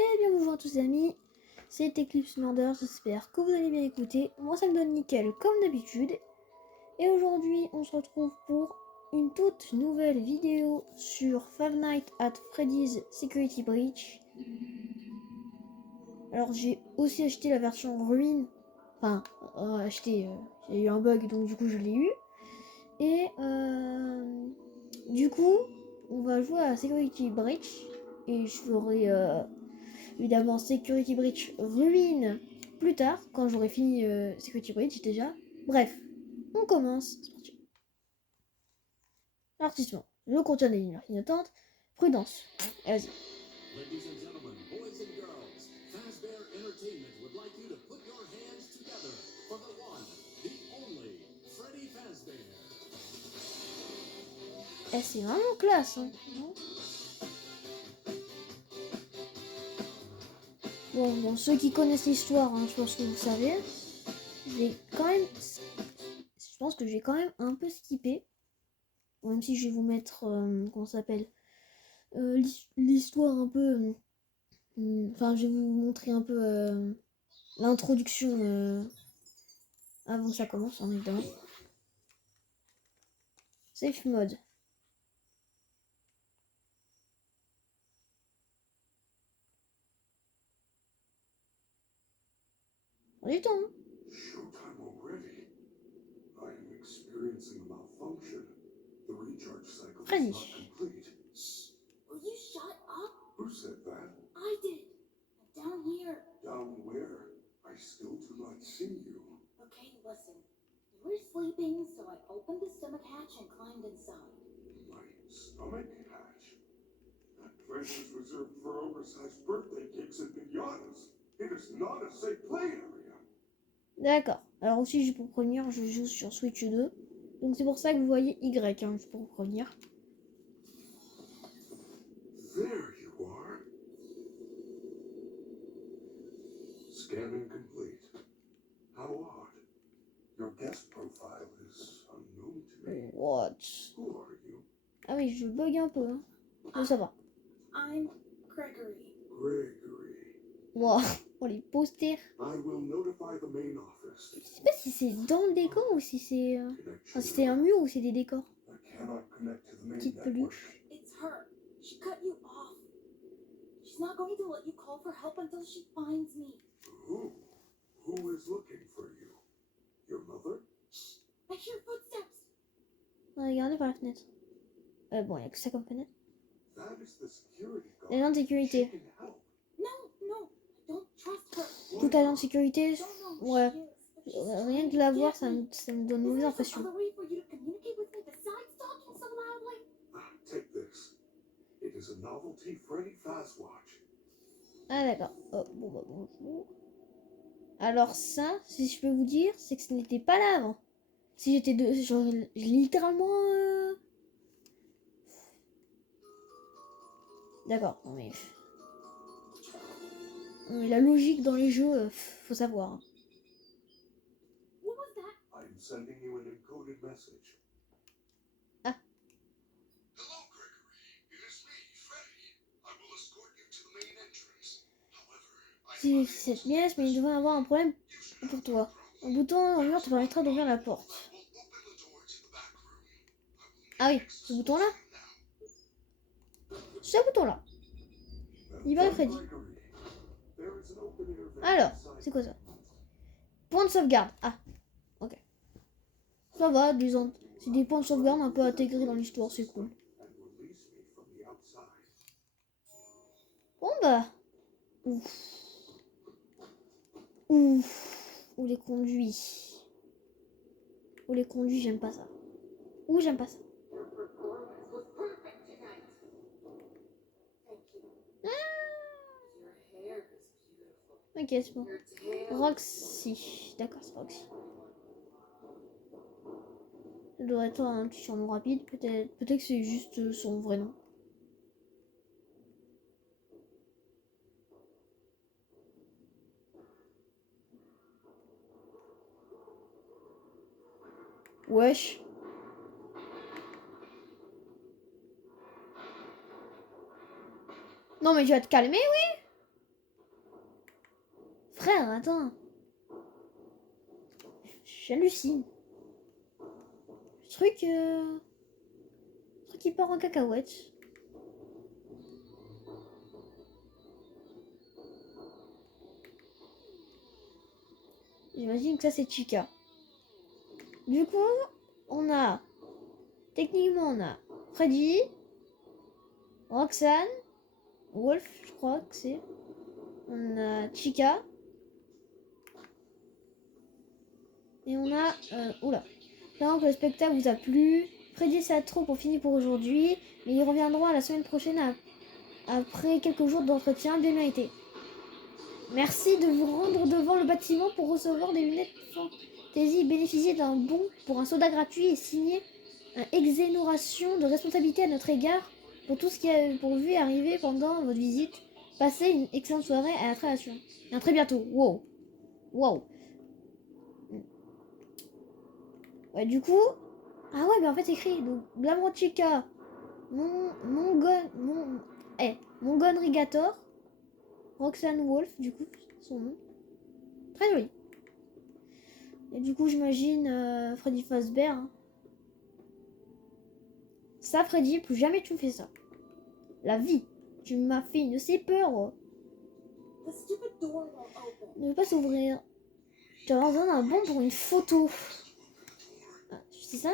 Eh bien bonjour à tous les amis, c'est Eclipse Murder, j'espère que vous allez bien écouter. Moi ça me donne nickel comme d'habitude. Et aujourd'hui on se retrouve pour une toute nouvelle vidéo sur Five Nights at Freddy's Security Breach. Alors j'ai aussi acheté la version ruine, enfin acheté, il y a eu un bug donc du coup je l'ai eu. Et du coup on va jouer à Security Breach et je ferai évidemment Security Breach ruine plus tard, quand j'aurai fini Security Breach déjà. Bref, on commence. C'est parti. Avertissement. Le contient des lignes clignotantes. Prudence. Vas-y. Ladies and gentlemen, boys and girls, Fazbear Entertainment would like you to put your hands together for the one, the only, Freddy Fazbear. Eh, c'est vraiment classe, hein. Bon, ceux qui connaissent l'histoire, hein, je pense que vous savez. Je pense que j'ai quand même un peu skippé. Même si je vais vous mettre, comment ça s'appelle, l'histoire un peu. Enfin, je vais vous montrer un peu l'introduction avant que ça commence, en évidemment. Safe mode. On a du temps, hein. Showtime already. I am experiencing a malfunction. The recharge cycle Freddy. is not complete. Will you shut up? Who said that? I did. Down here. Down where? I still do not see you. Okay, listen. You were sleeping, so I opened the stomach hatch and climbed inside. My stomach hatch. That place is reserved for oversized birthday cakes and pinatas. It is not a safe play area. D'accord. Alors aussi, juste pour prévenir, je joue sur Switch 2. Donc c'est pour ça que vous voyez Y, hein, juste pour vous prévenir. There you are. Scanning complete. How odd. Your guest profile is unknown to me. What? Who are you? Ah oui, je bug un peu, hein. Mais ça va. I'm Gregory. Gregory. Wow. Oh, les posters. I will notify the main office. Je sais pas si c'est dans le décor ou si c'est... Enfin, si c'est un mur ou c'est des décors. I cannot connect to the main Petite network. peluche. It's her. She cut you off. She's not going to let you call for help until she finds me. Who? Who is looking for you? Your mother? Shh! I hear footsteps. Regardez par la fenêtre. Bon, il n'y a que ça comme fenêtre. That is the security guard. L'agent de She sécurité. can help. No, I don't trust her. Tout agent de sécurité, Don't know who ouais. she is, but she's Rien trying que de la to voir, get ça me. me donne Is mauvaise there impression. some other way for you to communicate with me besides talking so loudly? Take this. It is a novelty Freddy Fazwatch. Ah d'accord. Oh, bon bah bonjour. Alors ça, si je peux vous dire, c'est que ce n'était pas là avant. Si j'étais de... J'aurais littéralement... D'accord, non mais... Non, mais la logique dans les jeux, faut savoir, hein. What was that? I am sending you an encoded message. Ah. Hello, Gregory. It is me, Freddy. I will escort you to the main entrance. However, Si cette pièce, mais il devrait avoir un problème pour toi. Un bouton en mur te permettra d'ouvrir la porte. Ah oui, ce bouton-là. Ce bouton-là. Il va Freddy. Alors, c'est quoi ça? Point de sauvegarde. Ah, ok. Ça va, c'est des points de sauvegarde un peu intégrés dans l'histoire, c'est cool. Bon bah. Ouf. Ouf. Ou les conduits. Ou les conduits, j'aime pas ça. Ou j'aime pas ça. Ok, c'est bon. Roxy. D'accord, c'est Roxy. Ça doit être un petit surnom rapide. Peut-être que c'est juste son vrai nom. Wesh. Non mais tu vas te calmer, oui. frère, attends. J'hallucine. Le truc qui part en cacahuète. J'imagine que ça c'est Chica. Du coup, on a... Techniquement, on a Freddy, Roxanne, Wolf, je crois que c'est. On a Chica. Et on a... oula. J'espère que le spectacle vous a plu. Freddy c'est trop pour finir pour aujourd'hui. Mais ils reviendront la semaine prochaine après quelques jours d'entretien bien mérité. Merci de vous rendre devant le bâtiment pour recevoir des lunettes Fantasy. Bénéficier d'un bon pour un soda gratuit et signer une exonération de responsabilité à notre égard pour tout ce qui a pourvu arriver pendant votre visite. Passez une excellente soirée à la création. Et à très bientôt. Wow. Wow. Ouais, du coup... Ah ouais, mais en fait, c'est écrit. Donc, Glamroad Chica. Mongon Rigator. Roxanne Wolf, du coup, son nom. Très joli. Et du coup, j'imagine Freddy Fazbear. Hein. Ça, Freddy, plus jamais tu me fais ça. La vie. Tu m'as fait une assez peur. Oh. The stupid door won't open. Ne veut pas s'ouvrir. Tu as besoin d'un bon pour une photo. Ah, c'est ça?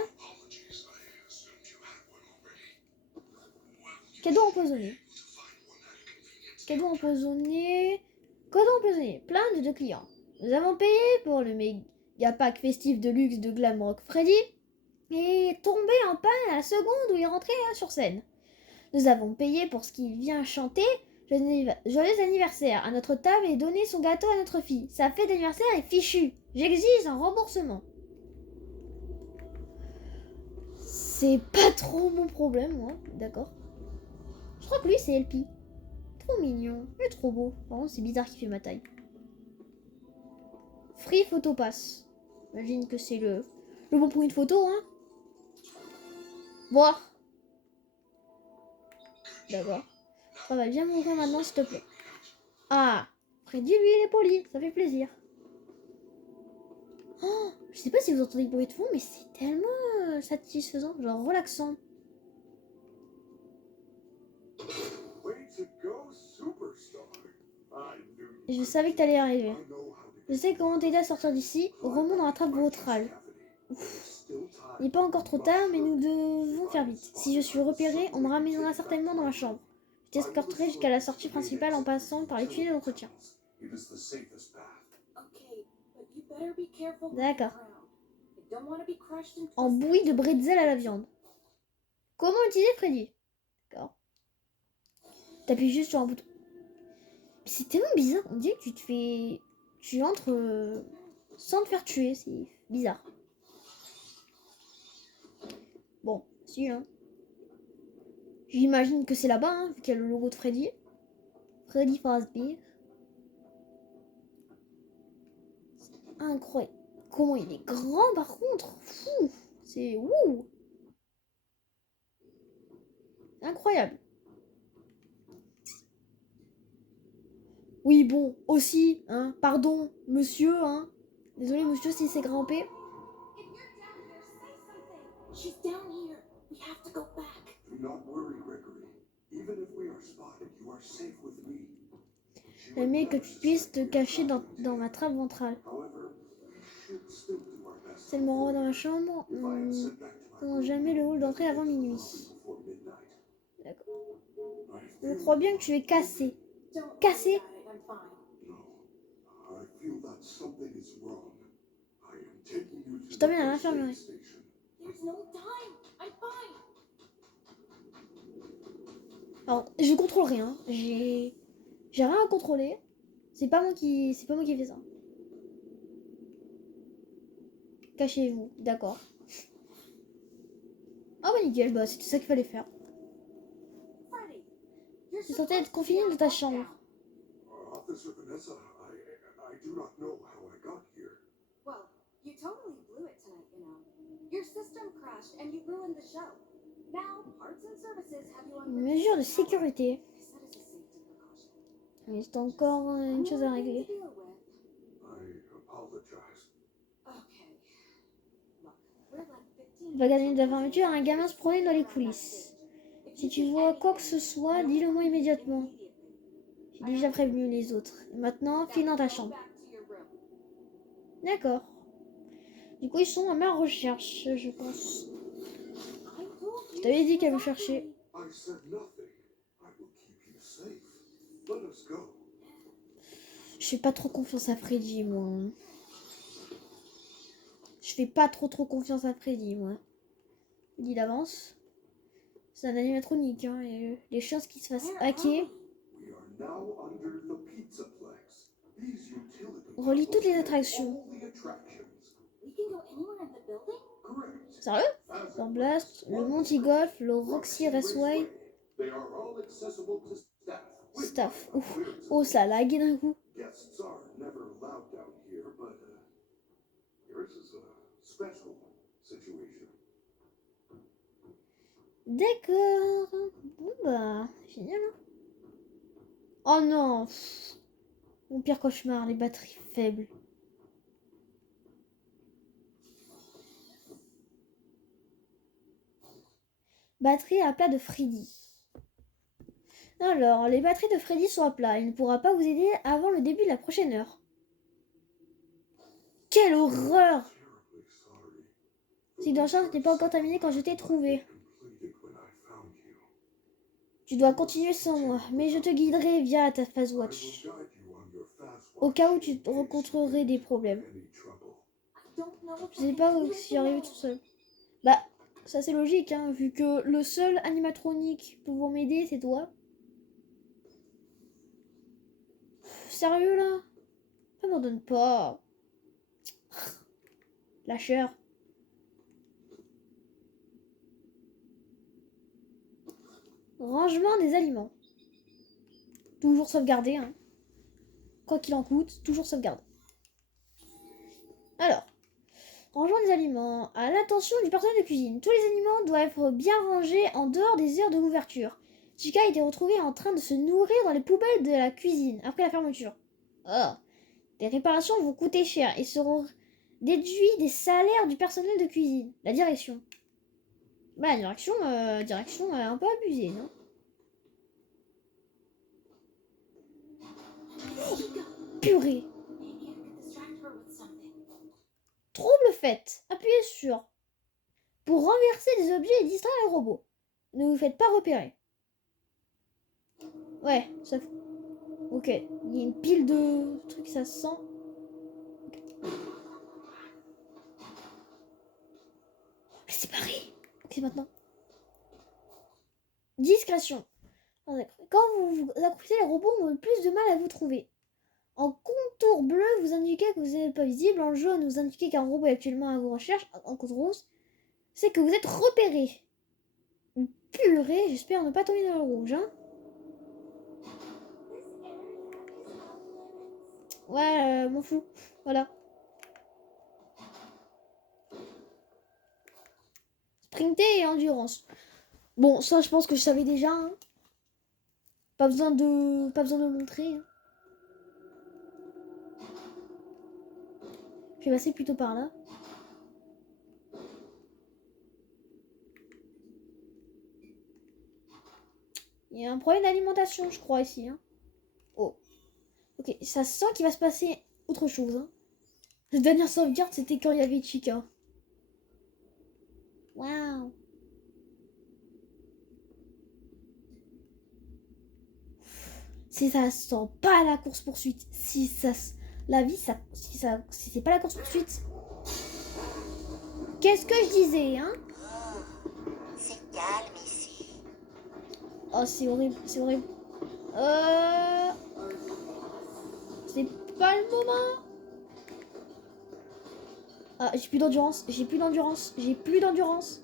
Cadeau empoisonné. Cadeau empoisonné. Cadeau empoisonné. Plainte de clients. Nous avons payé pour le méga pack festif de luxe de Glamrock Freddy. Et est tombé en panne à la seconde où il rentrait sur scène. Nous avons payé pour ce qu'il vient chanter. Joyeux anniversaire à notre table et donné son gâteau à notre fille. Sa fête d'anniversaire est fichue. J'exige un remboursement. C'est pas trop mon problème, moi. D'accord. Je crois que lui, c'est LP. Trop mignon. Il est trop beau. Par contre, c'est bizarre qu'il fait ma taille. Free Photo Pass. J'imagine que c'est le bon pour une photo, hein. Bon. D'accord. Ça va bien m'ouvrir maintenant, s'il te plaît. Ah. Freddy, lui, il est poli. Ça fait plaisir. Oh, je sais pas si vous entendez le bruit de fond, mais c'est tellement satisfaisant, genre relaxant. Je savais que t'allais y arriver. Je sais comment t'aider à sortir d'ici. Remonte dans la trappe ventrale. Ouf. Il n'est pas encore trop tard, mais nous devons faire vite. Si je suis repérée, on me ramènera certainement dans ma chambre. Je t'escorterai jusqu'à la sortie principale en passant par les tunnels d'entretien. Okay, but you better be careful with the D'accord. ground. I don't want to be crushed and En twisted. bouillie de bretzel à la viande. Comment utiliser Freddy? D'accord. T'appuies juste sur un bouton. Mais c'est tellement bizarre. On dirait que tu te fais... Tu entres sans te faire tuer. C'est bizarre. Bon, si, hein. J'imagine que c'est là-bas, hein, vu qu'il y a le logo de Freddy. Freddy Fazbear. Incroyable. Comment il est grand, par contre. Fou. C'est... Ouh. Incroyable. Oui, bon, aussi, hein, pardon, monsieur, hein. Désolé, monsieur, si c'est grimpé. If you're down here, say something. She's down here. We have to go back. Do not worry, Gregory. Even if we are spotted, you are safe with me. J'aimerais que tu puisses te cacher dans ma trappe ventrale. However, we should still do our best. Si elle me renvoie dans ma chambre, If I am sent back to my non, jamais le hall d'entrée avant minuit. before midnight, D'accord. I Je feel crois bien que tu es cassé. Don't worry Cassé. about it. I'm fine. no. I feel that something is wrong. I am taking you to Je the t'emmène à first aid l'infirmerie. station. There's no time. I'm fine. Alors, je contrôle rien. J'ai rien à contrôler. C'est pas moi qui fais ça. Cachez-vous, d'accord. Ah bah nickel, bah c'était ça qu'il fallait faire. Freddy, you're C'est censé être supposed to be confiné on dans ta lockdown. chambre. Officer Vanessa, I do not know how I got here. Well, you totally blew it tonight, you know. Your system crashed and you ruined the show. Now, Parts and Services have you on Une mesure de sécurité. I said it's a safety precaution. Mais c'est encore une chose à More things régler. to deal with. apologize. Okay. Look, we're like 15 Magasin de la fermeture, un gamin se promène dans les coulisses. Si tu vois quoi que ce soit, dis-le moi immédiatement. J'ai déjà prévenu les autres. Et maintenant, file dans ta chambre. D'accord. Du coup, ils sont à ma recherche, je pense. Je t'avais dit qu'elle me cherchait. I said nothing. I will keep you safe. Let us go. Je fais pas trop confiance à Freddy, moi. Je fais pas trop confiance à Freddy, moi. Il dit d'avance. C'est un animatronique, hein. Et les chances qu'il se fasse hacker. We are now under the Pizzaplex. These utilities Relis toutes les will attractions. all the attractions. We can go anywhere in the building? Correct. Sérieux? Le Blast, le Monty Golf, le Roxy Raceway. They are all accessible to staff. with Staff. private Ouf. clearances. Oh, ça a lagué d'un coup. Guests are never allowed down here, but yours is a special situation. D'accord. Bon bah, génial. Hein. Oh non. Pff. Mon pire cauchemar, les batteries faibles. Batterie à plat de Freddy. Alors, les batteries de Freddy sont à plat. Il ne pourra pas vous aider avant le début de la prochaine heure. Quelle horreur! Terribly sorry. Si dans la chambre n'est pas encore terminé quand je t'ai trouvé. Completed when I found you. Tu dois continuer sans moi, mais je te guiderai via ta phase I will watch. guide you on your fast Au watch cas où tu in case rencontrerais des problèmes. any trouble. I don't know if Je sais pas où s'y arriver tout seul. Bah, ça c'est logique, hein, vu que le seul animatronique pouvant m'aider, c'est toi. Pff, sérieux là? M'abandonne pas. Lâcheur. Rangement des aliments. Toujours sauvegardé, hein. Quoi qu'il en coûte, toujours sauvegardé. Alors, rangement des aliments. À l'attention du personnel de cuisine. Tous les aliments doivent être bien rangés en dehors des heures de l'ouverture. Chica a été retrouvée en train de se nourrir dans les poubelles de la cuisine après la fermeture. Oh. Des réparations vont coûter cher et seront déduits des salaires du personnel de cuisine. La direction. Bah, la direction un peu abusée, non? Purée. Maybe I could distract her with something. Trouble fait. Appuyez sur. Pour renverser des objets et distraire les robots. Ne vous faites pas repérer. Ouais, ça... Ok, il y a une pile de trucs, ça se sent. C'est pareil. Ok, maintenant. Discrétion. Quand vous vous accroupissez, les robots ont plus de mal à vous trouver. En contour bleu, vous indiquez que vous n'êtes pas visible. En jaune, vous indiquez qu'un robot est actuellement à vos recherches. En contour rose, c'est que vous êtes repéré. Purée, j'espère ne pas tomber dans le rouge, hein. Ouais, m'en fous. Voilà. Sprinter et endurance. Bon, ça, je pense que je savais déjà, hein. Pas besoin de le montrer, hein. Je vais passer plutôt par là. Il y a un problème d'alimentation, je crois, ici, hein. Oh. Ok, ça sent qu'il va se passer autre chose, hein. La dernière sauvegarde, c'était quand il y avait Chica. Waouh. Si ça sent pas la course-poursuite, si ça... La vie, ça... Si c'est pas la course-poursuite... Qu'est-ce que je disais, hein? C'est calme ici. Oh, c'est horrible, c'est horrible. C'est pas le moment. Ah, j'ai plus d'endurance, j'ai plus d'endurance, j'ai plus d'endurance.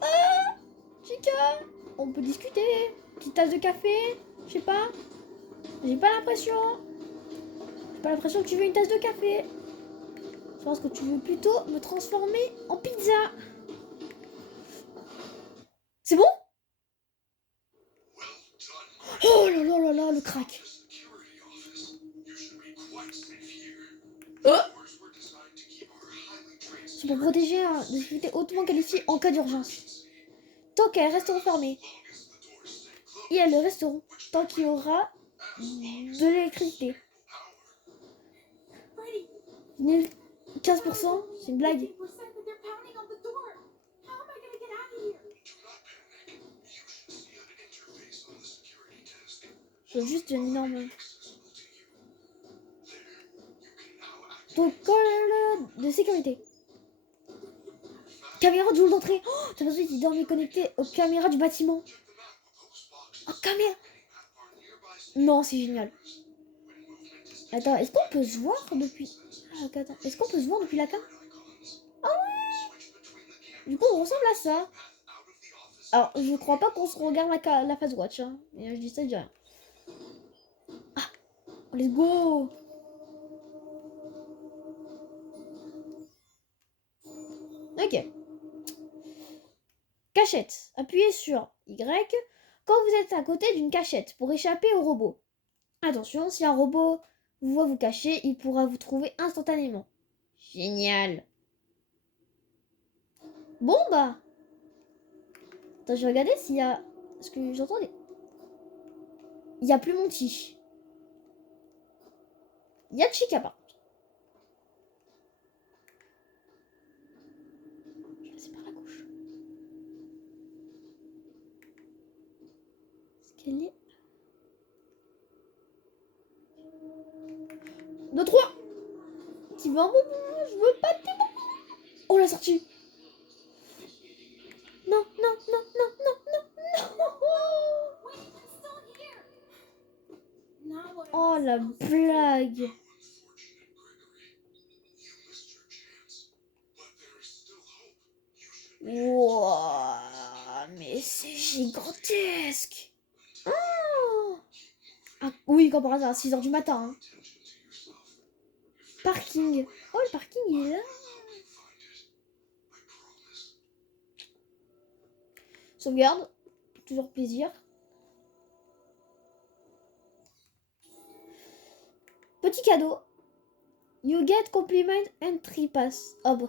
Ah, Chica, on peut discuter. Petite tasse de café, je sais pas. J'ai pas l'impression. J'ai pas l'impression que tu veux une tasse de café. Je pense que tu veux plutôt me transformer en pizza. C'est bon? Oh là là là là, le crack. C'est pour protéger des activités hautement qualifiées en cas d'urgence. Tant qu'elles resteront fermées. Et elles le resteront tant qu'il y aura de l'électricité. Freddy, 15%, c'est une blague. 50% that they're pounding on the door. How am I gonna get out of here? Je veux juste une énorme... Protocole de sécurité. Caméra du hall d'entrée. Oh, t'as besoin d'y dormir connecté aux caméras du bâtiment. Oh, caméra. Non, c'est génial. Attends, est-ce qu'on peut se voir depuis... Ah, attends. Est-ce qu'on peut se voir depuis la carte? Ah ouais. Du coup, on ressemble à ça. Alors, je crois pas qu'on se regarde la face watch. Hein. Et je dis ça, je dis rien. Ah, let's go. Ok. Cachette. Appuyez sur Y quand vous êtes à côté d'une cachette pour échapper au robot. Attention, si un robot vous voit vous cacher, il pourra vous trouver instantanément. Génial. Bon bah. Attends, je vais regarder s'il y a... Parce que j'entendais... Il n'y a plus Monty. Il y a Chica par contre. Je vais passer par la gauche. Est-ce qu'elle est... 2, 3. Tu veux un bonbon? Je veux pas de tes bonbons. Oh, la sortie. Non, non, non, non, non, non, non. Wait, I'm still here. Now what am Oh, I la supposed to do? blague. Wouah, mais c'est gigantesque. Oh. Ah, oui, comme par hasard, à 6h du matin. Hein. Parking. Oh, le parking, il est là. Sauvegarde. Toujours plaisir. Petit cadeau. You get compliment entry pass. Oh, bon.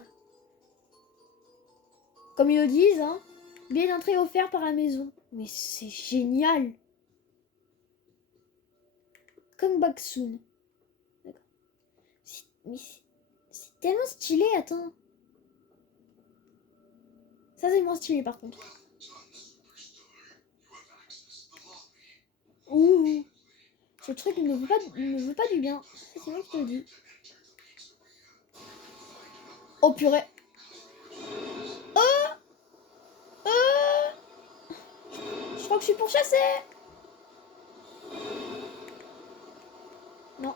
Comme ils le disent, hein. Billet d'entrée offert par la maison. Mais c'est génial. Come back soon. D'accord. Mais c'est tellement stylé, attends. Ça, c'est moins stylé, par contre. Ouh. Ce truc ne me veut pas du bien. Ça, c'est moi qui te le dis. Oh, purée. Je crois que je suis pourchassée. Non,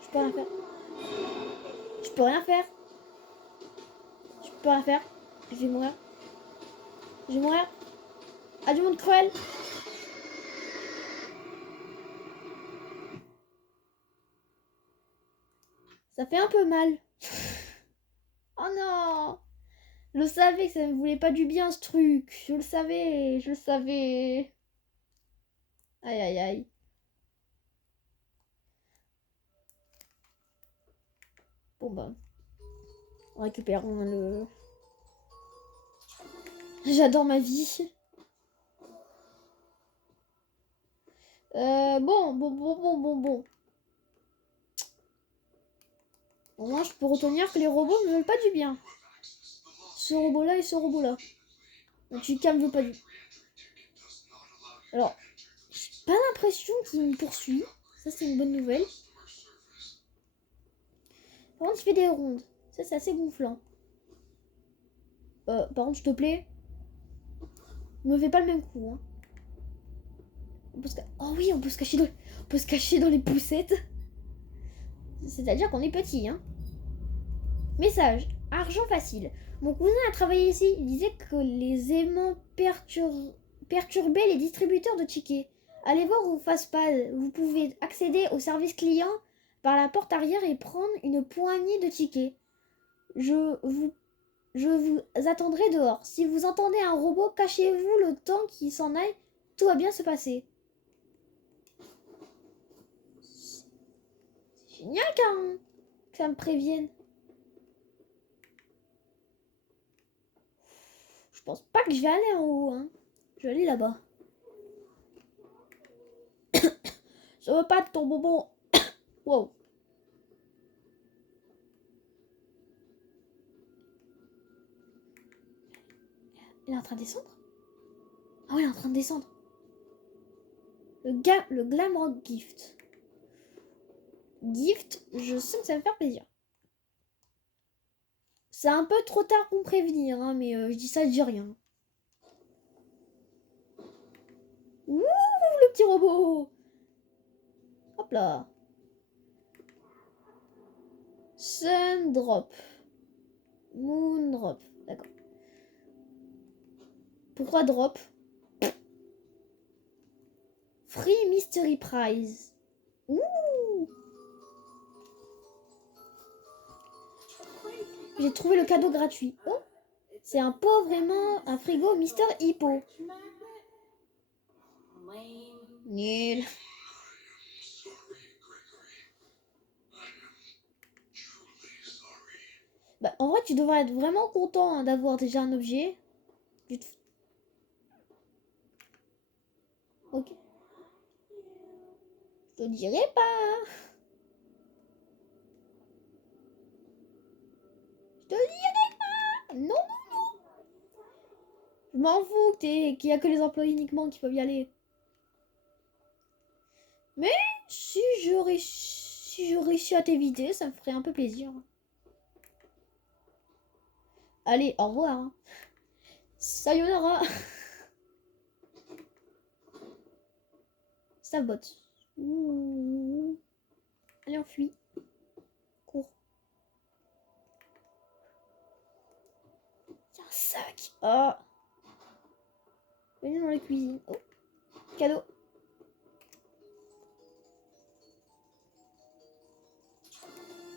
je peux rien faire. Je peux rien faire. Je peux rien faire. Je vais mourir. Je vais mourir. Ah, du monde cruel. Ça fait un peu mal. Oh non. Je le savais que ça ne me voulait pas du bien ce truc. Je le savais. Je le savais. Aïe aïe aïe. Bon bah. Récupérons le... J'adore ma vie. Bon. Au moins, je peux retenir que les robots ne veulent pas du bien. Ce robot-là et ce robot-là. Le Chica ne veut pas du... Alors, j'ai pas l'impression qu'il me poursuit. Ça, c'est une bonne nouvelle. Par contre, il fait des rondes. Ça, c'est assez gonflant. Par contre, s'il te plaît, me fais pas le même coup. Hein. Oh oui, on peut se cacher dans les poussettes. C'est-à-dire qu'on est petit. Hein. Message. Argent facile. Mon cousin a travaillé ici. Il disait que les aimants perturbaient les distributeurs de tickets. Allez voir au Fastpad. Vous pouvez accéder au service client par la porte arrière et prendre une poignée de tickets. Je vous attendrai dehors. Si vous entendez un robot, cachez-vous le temps qu'il s'en aille. Tout va bien se passer. C'est génial Que ça me prévienne. Je pense pas que je vais aller en haut, hein. Je vais aller là-bas. Je veux pas de ton bonbon. Wow. Il est en train de descendre? Ah oui, il est en train de descendre. Le Glam Rock Gift. Gift, je sais que ça va me faire plaisir. C'est un peu trop tard pour me prévenir, hein, mais je dis ça, je dis rien. Ouh, le petit robot. Hop là. Sun Drop. Moon Drop. D'accord. Pourquoi Drop? Free Mystery Prize. Ouh. J'ai trouvé le cadeau gratuit. Oh, c'est un pot vraiment, un frigo Mister Hippo. Nul. Bah, en vrai, tu devrais être vraiment content hein, d'avoir déjà un objet. Ok. Je te dirai pas. Je te dirai pas. Non, non, non. Je m'en fous qu'il y a que les employés uniquement qui peuvent y aller. Mais si je réussis à t'éviter, ça me ferait un peu plaisir. Allez, au revoir. Hein. Sayonara. Ça botte. Ouh. Allez, on fuit. Cours. Il y a un sac. Oh. Venez dans la cuisine. Oh. Cadeau.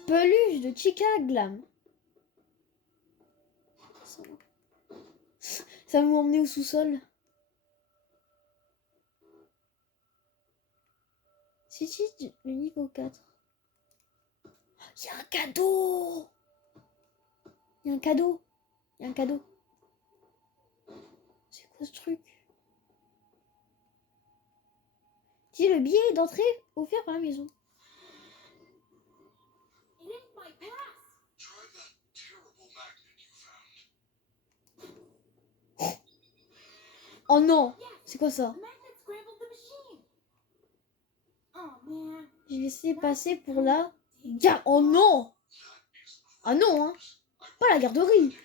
Peluche de Chica Glam. Ça va m'emmener au sous-sol. C'est le niveau 4. Il y a un cadeau. Il y a un cadeau. Il y a un cadeau. C'est quoi ce truc? C'est le billet d'entrée offert par la maison. Oh non! C'est quoi ça? J'ai laissé passer pour la... Oh non! Ah non, hein! Pas la garderie!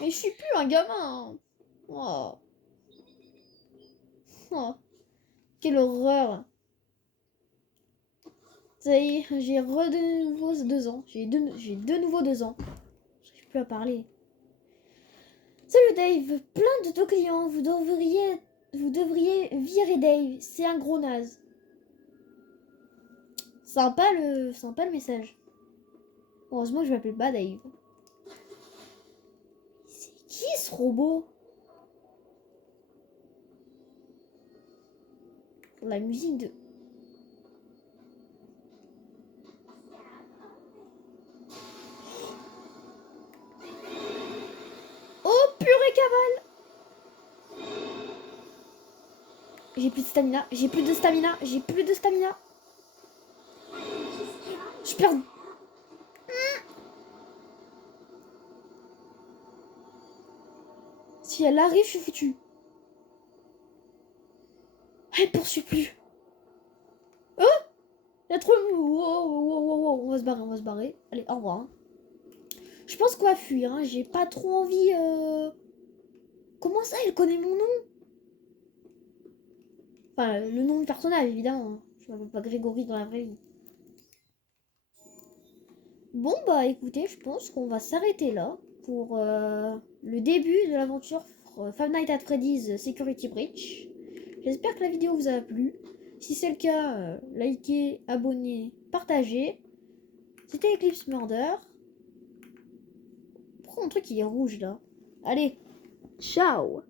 Mais je suis plus un gamin! Oh. Oh. Quelle horreur! Ça y est, j'ai de nouveau 2 ans. J'ai de nouveau 2 ans. J'arrive plus à parler. Salut Dave, plein de clients, vous devriez virer Dave, c'est un gros naze. Sympa le message. Heureusement que je m'appelle pas Dave. C'est qui ce robot? La musique de... Oh purée cavale! J'ai plus de stamina, j'ai plus de stamina, j'ai plus de stamina. Je perds... Si elle arrive, je suis foutue. Elle poursuit plus. Oh! Il y a trop... Wow. On va se barrer. Allez, au revoir. Hein. Je pense qu'on va fuir. Hein. J'ai pas trop envie... Comment ça, elle connaît mon nom? Enfin, le nom du personnage, évidemment. Je m'appelle pas Grégory dans la vraie vie. Bon, bah écoutez, je pense qu'on va s'arrêter là pour le début de l'aventure Five Nights at Freddy's Security Breach. J'espère que la vidéo vous a plu. Si c'est le cas, likez, abonnez, partagez. C'était Eclipse Murder. Pourquoi mon truc il est rouge là? Allez, ciao!